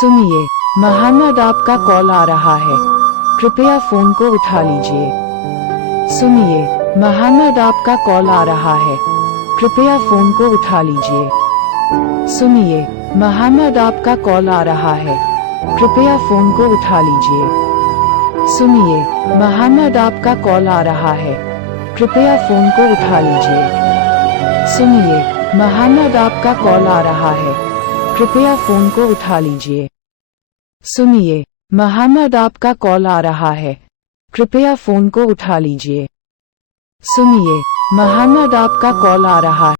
सुनिए, मोहम्मद आपका कॉल आ रहा है, कृपया फोन को उठा लीजिए। सुनिए, मोहम्मद आपका कॉल आ रहा है, कृपया फोन को उठा लीजिए। सुनिए, मोहम्मद आपका कॉल आ रहा है, कृपया फोन को उठा लीजिए। सुनिए, मोहम्मद आपका कॉल आ रहा है, कृपया फोन को उठा लीजिए। सुनिए, मोहम्मद आपका कॉल आ रहा है, कृपया फोन को उठा लीजिए। सुनिए, मोहम्मद आपका कॉल आ रहा है, कृपया फोन को उठा लीजिए। सुनिए, मोहम्मद आपका कॉल आ रहा है।